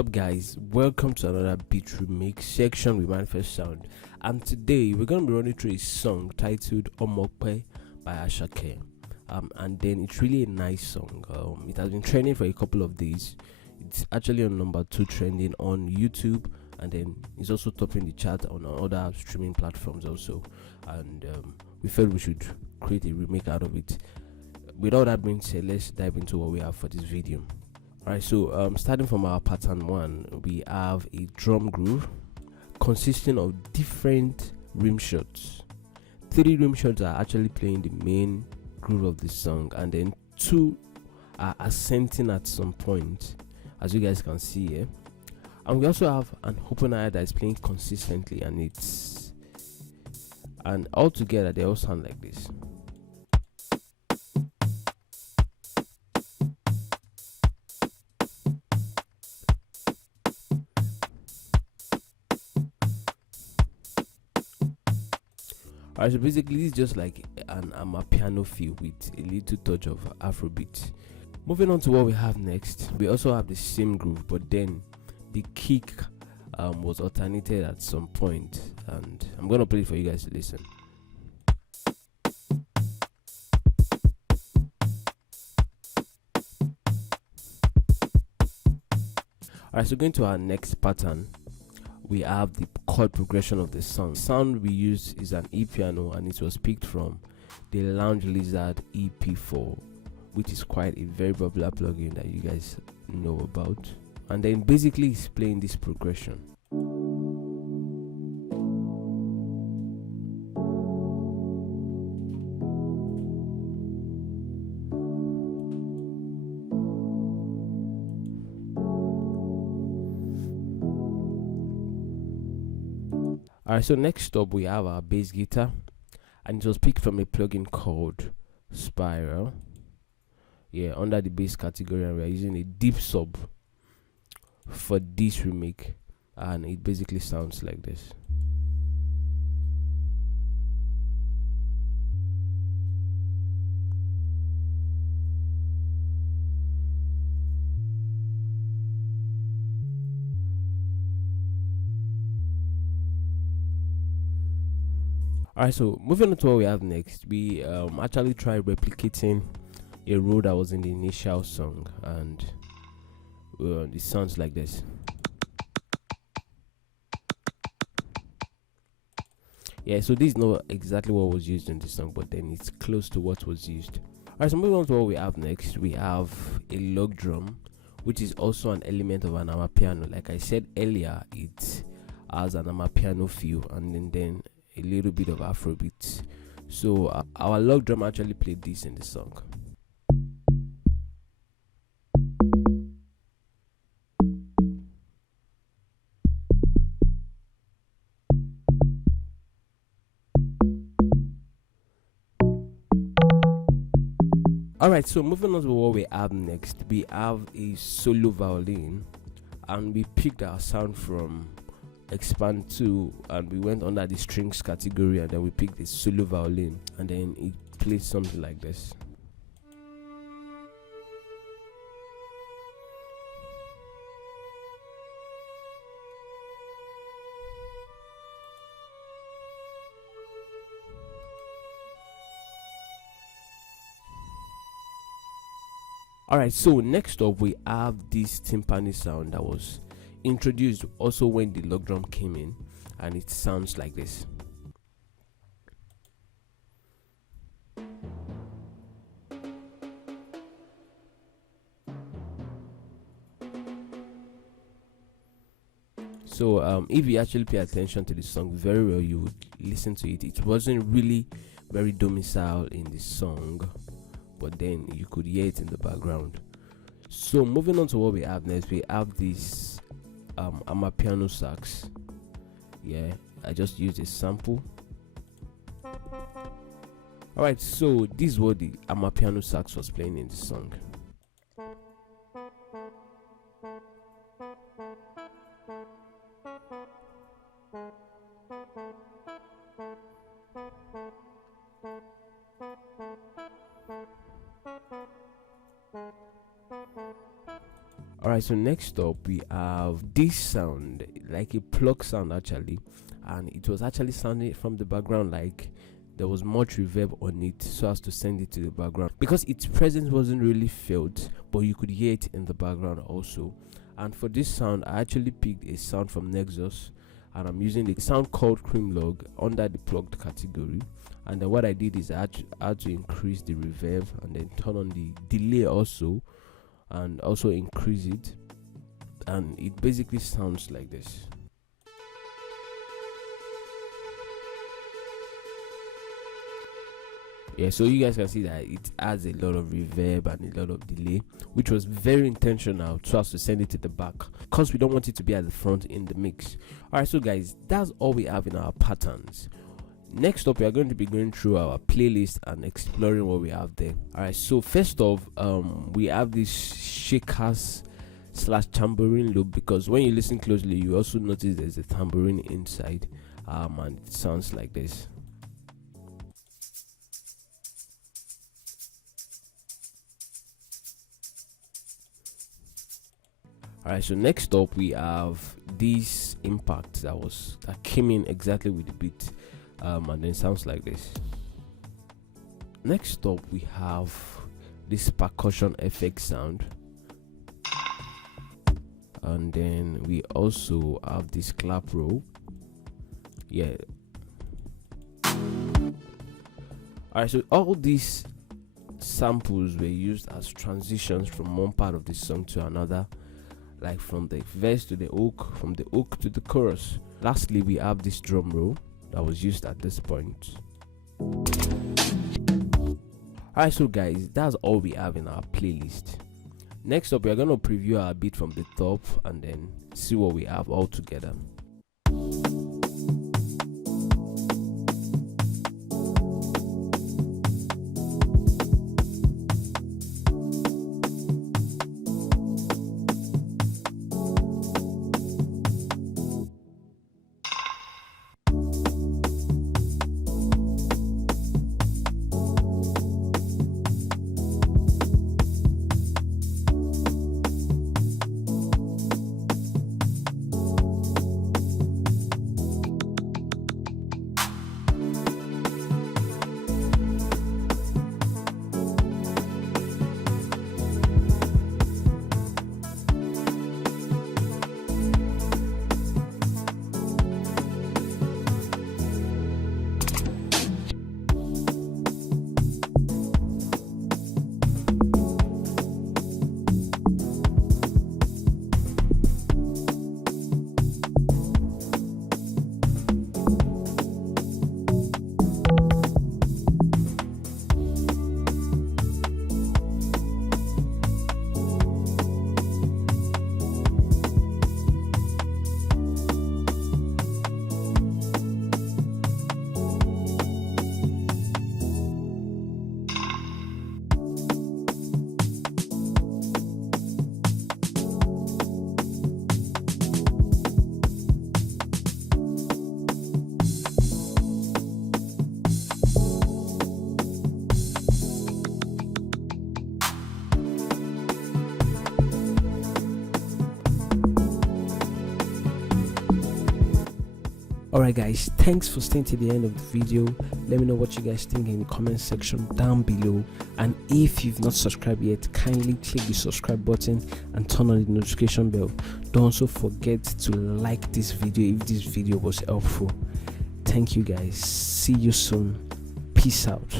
up guys, welcome to another beat remake section with Manifxt sound, and today we're going to be running through a song titled Omo Ope by Asake. And then it's really a nice song. It has been trending for a couple of days. It's actually on number 2 trending on YouTube, and then it's also topping the chart on other streaming platforms also. And we felt we should create a remake out of it. With all that being said, let's dive into what we have for this video. Alright, so starting from our pattern 1, we have a drum groove consisting of different rim shots. 3 rim shots are actually playing the main groove of the song, and then 2 are ascending at some point, as you guys can see here. And we also have an open eye that is playing consistently, and all together they all sound like this. Alright, so basically this is just like an amapiano feel with a little touch of Afrobeats. Moving on to what we have next, we also have the same groove, but then the kick was alternated at some point, and I'm gonna play it for you guys to listen. Alright, so going to our next pattern, we have the chord progression of the song. The sound we use is an E-piano, and it was picked from the Lounge Lizard EP4, which is quite a very popular plugin that you guys know about. And then basically it's playing this progression. Alright, so next up we have our bass guitar, and it was picked from a plugin called Spiral. Yeah, under the bass category, and we are using a deep sub for this remake, and it basically sounds like this. Alright, so moving on to what we have next, we actually tried replicating a row that was in the initial song, and it sounds like this. Yeah, so this is not exactly what was used in the song, but then it's close to what was used. Alright, so moving on to what we have next, we have a log drum, which is also an element of an amapiano. Like I said earlier, it has an amapiano feel, and then a little bit of Afrobeats. So our log drum actually played this in the song. Alright, so moving on to what we have next, we have a solo violin, and we picked our sound from Expand 2, and we went under the strings category, and then we picked the solo violin, and then it plays something like this. Alright, so next up we have this timpani sound that was introduced also when the log drum came in, and it sounds like this. So if you actually pay attention to the song very well, you would listen to it. It wasn't really very domicile in the song, but then you could hear it in the background. So moving on to what we have next, we have this amapiano sax. Yeah, I just used a sample. Alright, so this is what the amapiano sax was playing in the song. Alright, so next up we have this sound, like a plug sound actually, and it was actually sounding from the background like there was much reverb on it, so as to send it to the background because its presence wasn't really felt, but you could hear it in the background also. And for this sound, I actually picked a sound from Nexus, and I'm using the sound called Creamlog under the plugged category. And then what I did is I had to increase the reverb and then turn on the delay also, and also increase it, and it basically sounds like this. Yeah, so you guys can see that it adds a lot of reverb and a lot of delay, which was very intentional so as to send it to the back because we don't want it to be at the front in the mix. Alright, so guys, that's all we have in our patterns. Next up, we are going to be going through our playlist and exploring what we have there. Alright, so first off, we have this shakers / tambourine loop, because when you listen closely you also notice there's a tambourine inside, and it sounds like this. Alright, so next up we have this impact that came in exactly with the beat, and then it sounds like this. Next up we have this percussion effect sound, and then we also have this clap roll. Yeah. Alright, so all these samples were used as transitions from one part of the song to another, like from the verse to the hook, from the hook to the chorus. Lastly, we have this drum roll that was used at this point. Alright, so guys, that's all we have in our playlist. Next up, we are going to preview our beat from the top and then see what we have all together. Alright guys, thanks for staying to the end of the video. Let me know what you guys think in the comment section down below, and if you've not subscribed yet, kindly click the subscribe button and turn on the notification bell. Don't also forget to like this video if this video was helpful. Thank you guys, see you soon, peace out.